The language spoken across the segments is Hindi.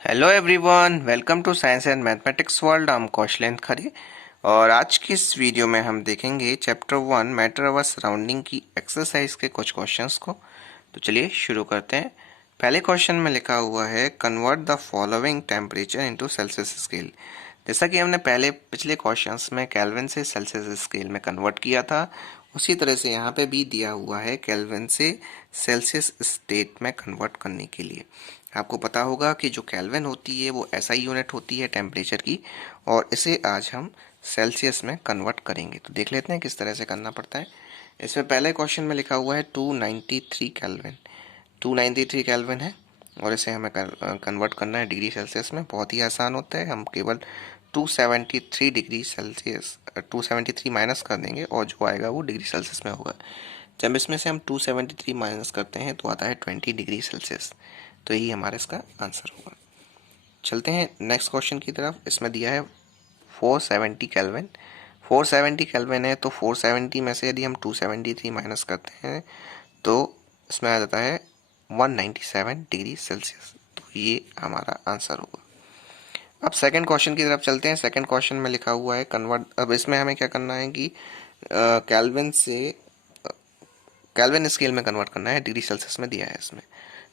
Hello everyone, welcome to science and mathematics world. हम कौशलेंद्र खरे और आज की इस वीडियो में हम देखेंगे चैप्टर 1 मैटर अवर सराउंडिंग की एक्सरसाइज के कुछ क्वेश्चंस को। तो चलिए शुरू करते हैं। पहले क्वेश्चन में लिखा हुआ है convert the following temperature into Celsius scale. जैसा कि हमने पहले पिछले क्वेश्चंस में केल्विन से सेल्सियस स्केल में कन्वर्ट किया था, उसी तरह से यहाँ पे भी दिया हुआ है केल्विन से सेल्सियस स्टेट में कन्वर्ट करने के लिए। आपको पता होगा कि जो केल्विन होती है वो एसआई यूनिट होती है टेम्परेचर की, और इसे आज हम सेल्सियस में कन्वर्ट करेंगे। तो देख लेते हैं किस तरह से करना पड़ता है। इसमें पहले क्वेश्चन में लिखा हुआ है 293 केल्विन। 293 केल्विन है और इसे हमें कन्वर्ट करना है डिग्री सेल्सियस में। बहुत ही आसान होता है, हम केवल 273 डिग्री सेल्सियस 273 माइनस कर देंगे और जो आएगा वो डिग्री सेल्सियस में होगा। जब इसमें से हम 273 माइनस करते हैं तो आता है 20 डिग्री सेल्सियस। तो यही हमारा इसका आंसर होगा। चलते हैं नेक्स्ट क्वेश्चन की तरफ। इसमें दिया है 470 केल्विन। 470 केल्विन है तो 470 में से यदि हम 273 माइनस करते हैं तो इसमें आ जाता है 197 डिग्री सेल्सियस। तो ये हमारा आंसर होगा। अब सेकंड क्वेश्चन की तरफ चलते हैं। सेकंड क्वेश्चन में लिखा हुआ है कन्वर्ट। अब इसमें हमें क्या करना है कि केल्विन से केल्विन स्केल में कन्वर्ट करना है, डिग्री सेल्सियस में दिया है इसमें।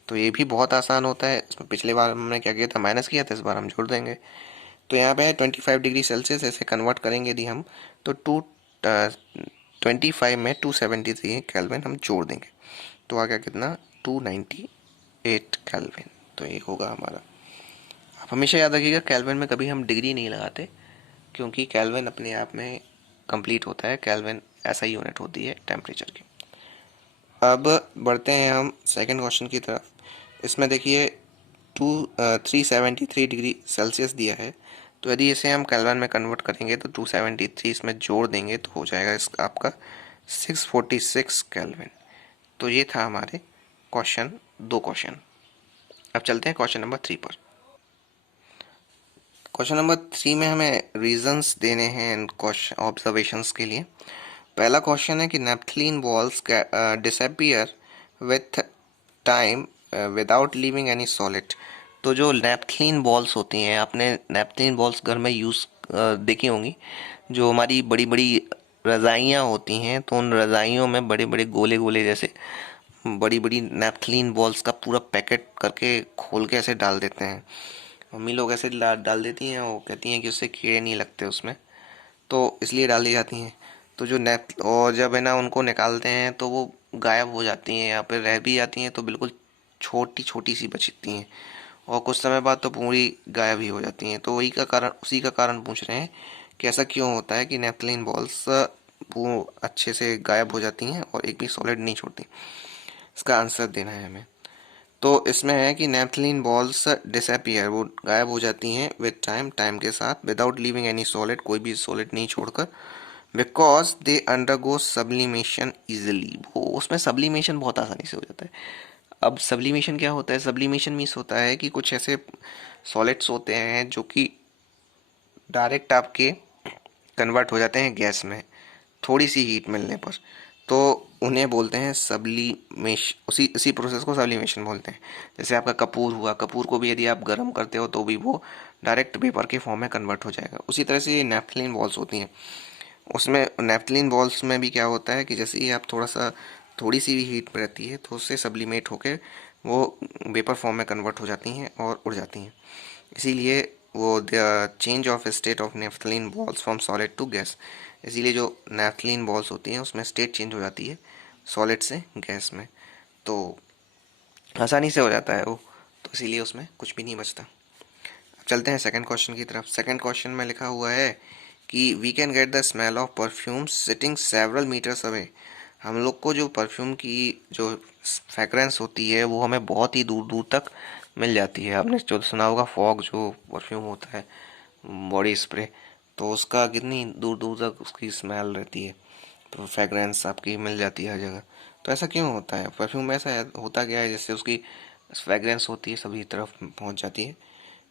तो ये भी बहुत आसान होता है। इसमें पिछले बार हमने क्या किया था, माइनस किया था, इस बार हम जोड़ देंगे। तो यहाँ पे है 25 डिग्री सेल्सियस। ऐसे कन्वर्ट करेंगे यदि हम तो 25 में 273 केल्विन हम जोड़ देंगे तो आ गया कितना, 298 केल्विन। तो ये होगा हमारा। आप हमेशा याद रखिएगा केल्विन में कभी हम डिग्री नहीं लगाते, क्योंकि केल्विन अपने आप में कंप्लीट होता है। केल्विन ऐसा ही यूनिट होती है टेम्परेचर की। अब बढ़ते हैं हम सेकंड क्वेश्चन की तरफ। इसमें देखिए 373 डिग्री सेल्सियस दिया है। तो यदि इसे हम केल्विन में कन्वर्ट करेंगे तो 273 इसमें जोड़ देंगे तो हो जाएगा इसका आपका 646 केल्विन। तो ये था हमारे क्वेश्चन, दो क्वेश्चन। अब चलते हैं क्वेश्चन नंबर 3 पर। क्वेश्चन नंबर 3 में हमें रीजंस देने हैं इन क्वेश्चन ऑब्जर्वेशंस के लिए। पहला क्वेश्चन है कि naphthalene balls disappear with time without leaving any solid. तो जो नेप्थलीन बॉल्स होती हैं, आपने नेप्थलीन बॉल्स घर में यूज़ देखी होंगी। जो हमारी बड़ी बड़ी रज़ाइयाँ होती हैं, तो उन रज़ाइयों में बड़े बड़े गोले गोले जैसे बड़ी बड़ी नेप्थलीन बॉल्स का पूरा पैकेट करके खोल के ऐसे डाल देते हैं। मम्मी लोग ऐसे डाल देती हैं, वो कहती हैं कि उससे कीड़े नहीं लगते उसमें, तो इसलिए डाल दी जाती हैं। तो जो नेप और जब है ना उनको निकालते हैं तो वो गायब हो जाती हैं, या फिर रह भी जाती हैं तो बिल्कुल छोटी छोटी सी बचती हैं, और कुछ समय बाद तो पूरी गायब ही हो जाती हैं। तो वही का कारण, उसी का कारण पूछ रहे हैं कि ऐसा क्यों होता है कि नेप्थलीन बॉल्स वो अच्छे से गायब हो जाती हैं और एक भी सॉलिड नहीं छोड़ती। इसका आंसर देना है हमें। तो इसमें है कि नेप्थलीन बॉल्स डिसअपियर, वो गायब हो जाती हैं विद टाइम, टाइम के साथ, विदाउट लीविंग एनी सॉलिड, कोई भी सॉलिड नहीं छोड़कर, because they undergo sublimation easily. वो उसमें सब्लिमेशन बहुत आसानी से हो जाता है। अब सब्लिमेशन क्या होता है? सब्लिमेशन मीन्स होता है कि कुछ ऐसे सॉलिड्स होते हैं जो कि डायरेक्ट आपके कन्वर्ट हो जाते हैं गैस में थोड़ी सी हीट मिलने पर, तो उन्हें बोलते हैं सब्लिमेशन। उसी इसी प्रोसेस को सब्लिमेशन बोलते हैं। जैसे आपका कपूर हुआ, कपूर को भी यदि आप गर्म करते हो तो भी वो डायरेक्ट वेपर के फॉर्म में कन्वर्ट हो जाएगा। उसी तरह से ये नेफ्थलीन बॉल्स होती हैं। उसमें नेफ्थलीन बॉल्स में भी क्या होता है कि जैसे ही आप थोड़ी सी भी हीट में रहती है तो उससे सब्लिमेट होकर वो वेपर फॉर्म में कन्वर्ट हो जाती हैं और उड़ जाती हैं। इसीलिए वो the change of state of naphthalene balls from solid to gas, इसीलिए जो नेफ्थलीन बॉल्स होती हैं उसमें स्टेट चेंज हो जाती है सॉलिड से गैस में। तो आसानी से हो जाता है वो, तो इसीलिए उसमें कुछ भी नहीं बचता। अब चलते हैं सेकंड क्वेश्चन की तरफ। सेकंड क्वेश्चन में लिखा हुआ है कि we can get the smell of perfume sitting several metres away. हम लोग को जो परफ्यूम की जो फ्रेगरेंस होती है वो हमें बहुत ही दूर दूर तक मिल जाती है। आपने जो सुना होगा फॉग, जो परफ्यूम होता है बॉडी स्प्रे, तो उसका कितनी दूर दूर तक उसकी स्मेल रहती है, तो फ्रेगरेंस आपकी मिल जाती है हर जगह। तो ऐसा क्यों होता है? परफ्यूम में ऐसा होता क्या है जिससे उसकी फ्रेगरेंस होती है सभी तरफ पहुंच जाती है?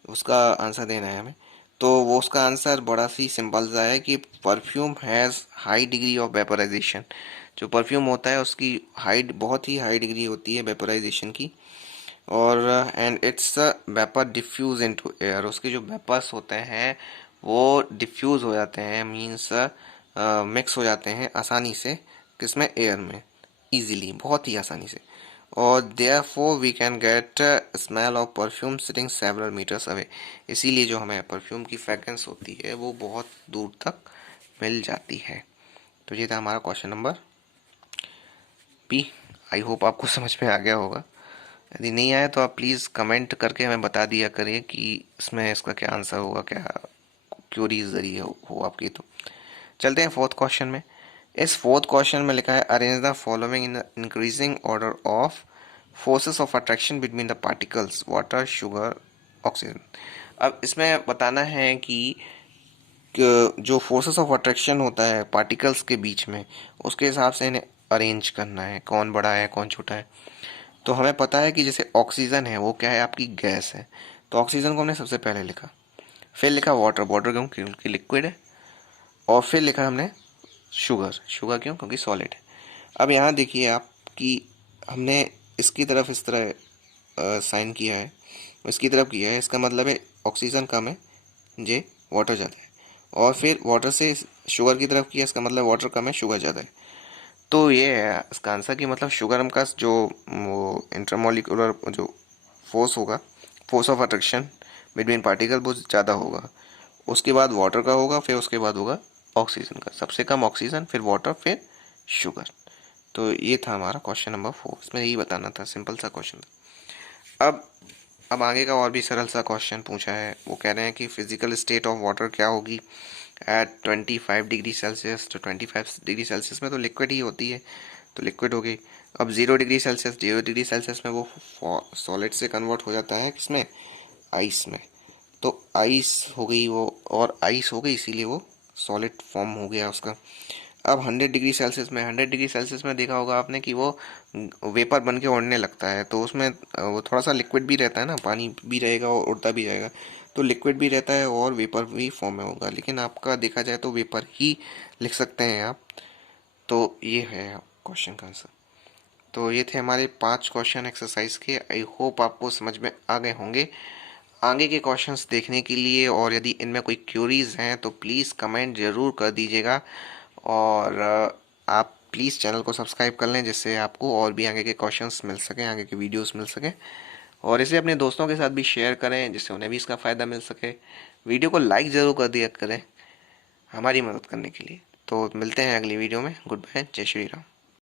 उसका आंसर देना है हमें। तो वो उसका आंसर बड़ा सी सिंपल सा है कि perfume has high degree of vaporisation. जो परफ्यूम होता है उसकी हाई, बहुत ही हाई डिग्री होती है वेपराइजेशन की। और and it's vapour diffuse into air, उसके जो वेपर्स होते हैं वो डिफ्यूज हो जाते हैं, मीन्स मिक्स हो जाते हैं आसानी से, किसमें, एयर में, इजीली, बहुत ही आसानी से। और therefore we can get smell of perfume sitting several metres away, इसीलिए जो हमें परफ्यूम की फ्रेग्रेंस होती है वो बहुत दूर तक मिल जाती है। तो ये था हमारा question number B. I hope आपको समझ में आ गया होगा। यदि नहीं आया तो आप प्लीज़ कमेंट करके हमें बता दिया करिए कि इसमें इसका क्या आंसर होगा, क्या क्यूरीज जरिए हो आपकी। तो चलते हैं फोर्थ क्वेश्चन में। इस फोर्थ क्वेश्चन में लिखा है arrange the following in increasing order of forces of attraction between the particles water sugar oxygen. अब इसमें बताना है कि जो फोर्सेस ऑफ अट्रैक्शन होता है पार्टिकल्स के बीच में, उसके हिसाब से इन्हें अरेंज करना है, कौन बड़ा है कौन छोटा है। तो हमें पता है कि जैसे ऑक्सीजन है वो क्या है, आपकी गैस है, तो ऑक्सीजन को हमने सबसे पहले लिखा। फिर लिखा वाटर, वाटर क्यों, क्योंकि लिक्विड है। और फिर लिखा हमने शुगर, शुगर क्यों, क्योंकि सॉलिड है। अब यहाँ देखिए आप कि हमने इसकी तरफ इस तरह साइन किया है, इसकी तरफ किया है, इसका मतलब है ऑक्सीजन कम है, जे वाटर ज़्यादा है। और फिर वाटर से शुगर की तरफ किया, इसका मतलब वाटर कम है, शुगर ज़्यादा है। तो ये है इसका आंसर कि मतलब शुगर का जो वो इंटरमोलिकुलर जो फोर्स होगा, force of attraction between particle, वो ज़्यादा होगा। उसके बाद वाटर का होगा, फिर उसके बाद होगा ऑक्सीजन का, सबसे कम ऑक्सीजन, फिर वाटर, फिर शुगर। तो ये था हमारा क्वेश्चन नंबर 4, इसमें यही बताना था, सिंपल सा क्वेश्चन था। अब आगे का और भी सरल सा क्वेश्चन पूछा है। वो कह रहे हैं कि फिजिकल स्टेट ऑफ वाटर क्या होगी एट 25 डिग्री सेल्सियस। तो 25 डिग्री सेल्सियस में तो लिक्विड ही होती है, तो लिक्विड हो गई। अब 0 डिग्री सेल्सियस, 0 डिग्री सेल्सियस में वो सॉलिड से कन्वर्ट हो जाता है किसमें, आइस में। तो आइस हो गई वो, और आइस हो गई, इसीलिए वो सॉलिड फॉर्म हो गया उसका। अब 100 डिग्री सेल्सियस में, 100 डिग्री सेल्सियस में देखा होगा आपने कि वो वेपर बन के उड़ने लगता है, तो उसमें वो थोड़ा सा लिक्विड भी रहता है ना, पानी भी रहेगा और उड़ता भी जाएगा। तो लिक्विड भी रहता है और वेपर भी फॉर्म में होगा, लेकिन आपका देखा जाए तो वेपर ही लिख सकते हैं आप। तो ये है क्वेश्चन का आंसर। तो ये थे हमारे 5 क्वेश्चन एक्सरसाइज के। आई होप आपको समझ में आ गए होंगे। आगे के क्वेश्चंस देखने के लिए और यदि इनमें कोई क्यूरीज हैं तो प्लीज़ कमेंट ज़रूर कर दीजिएगा। और आप प्लीज़ चैनल को सब्सक्राइब कर लें, जिससे आपको और भी आगे के क्वेश्चंस मिल सकें, आगे के वीडियोस मिल सकें। और इसे अपने दोस्तों के साथ भी शेयर करें, जिससे उन्हें भी इसका फ़ायदा मिल सके। वीडियो को लाइक ज़रूर कर दिया करें हमारी मदद करने के लिए। तो मिलते हैं अगली वीडियो में। गुड बाय, जय श्री राम।